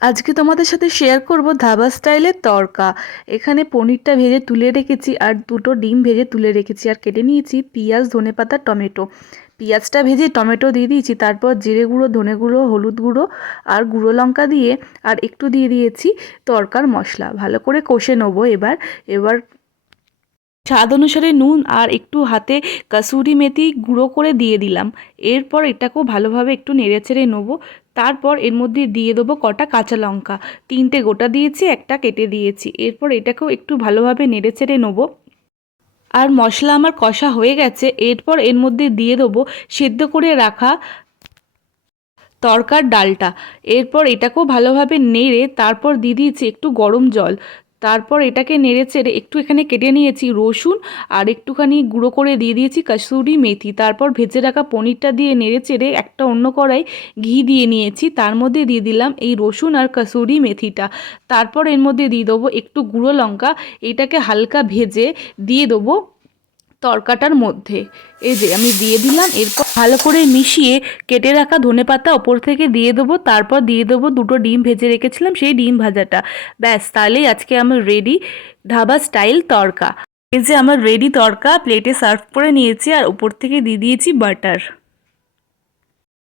আজকে তোমাদের সাথে শেয়ার করব ধাবা স্টাইলের তড়কা। এখানে পনিরটা ভেজে তুলে রেখেছি আর দুটো ডিম ভেজে তুলে রেখেছি, আর কেটে নিয়েছি পেঁয়াজ, ধনেপাতা, টমেটো। পেঁয়াজটা ভেজে টমেটো দিয়ে দিয়েছি, তারপর জিরে গুঁড়ো, ধনে গুঁড়ো, হলুদ গুঁড়ো আর গুঁড়ো লঙ্কা দিয়ে আর একটু দিয়ে দিয়েছি তড়কার মশলা। ভালো করে কষে নেবো। এবার এবার স্বাদ অনুসারে নুন আর একটু হাতে কাসুরি মেথি গুঁড়ো করে দিয়ে দিলাম। এরপর এটাকেও ভালোভাবে একটু নেড়েচেড়ে নেবো। তারপর এর মধ্যে দিয়ে দেবো কটা কাঁচা লঙ্কা, 3টে গোটা দিয়েছি, একটা কেটে দিয়েছি। এরপর এটাকেও একটু ভালোভাবে নেড়েচেড়ে নেবো। আর মশলা আমার কষা হয়ে গেছে। এরপর এর মধ্যে দিয়ে দেবো সেদ্ধ করে রাখা তড়কার ডালটা। এরপর এটাকেও ভালোভাবে নেড়ে তারপর দিয়ে দিয়েছি একটু গরম জল। তারপর এটাকে নেড়ে চেড়ে একটু এখানে কেটে নিয়েছি রসুন আর একটুখানি গুঁড়ো করে দিয়ে দিয়েছি কাসুরি মেথি। তারপর ভেজে রাখা পনিরটা দিয়ে নেড়ে চেড়ে একটা অন্য কড়াই ঘি দিয়ে নিয়েছি, তার মধ্যে দিয়ে দিলাম এই রসুন আর কাসুরি মেথিটা। তারপর এর মধ্যে দিয়ে দেবো একটু গুঁড়ো লঙ্কা। এটাকে হালকা ভেজে দিয়ে দেবো তড়কাটার মধ্যে। এই যে আমি দিয়ে দিলাম। এরপর ভালো করে মিশিয়ে কেটে রাখা ধনেপাতা ওপর থেকে দিয়ে দেবো। তারপর দিয়ে দেবো দুটো ডিম ভেজে রেখেছিলাম, সেই ডিম ভাজাটা। ব্যাস, তাহলেই আজকে আমার রেডি ধাবা স্টাইল তড়কা। এই যে আমার রেডি তড়কা প্লেটে সার্ভ করে নিয়েছি, আর ওপর থেকে দিয়ে দিয়েছি বাটার।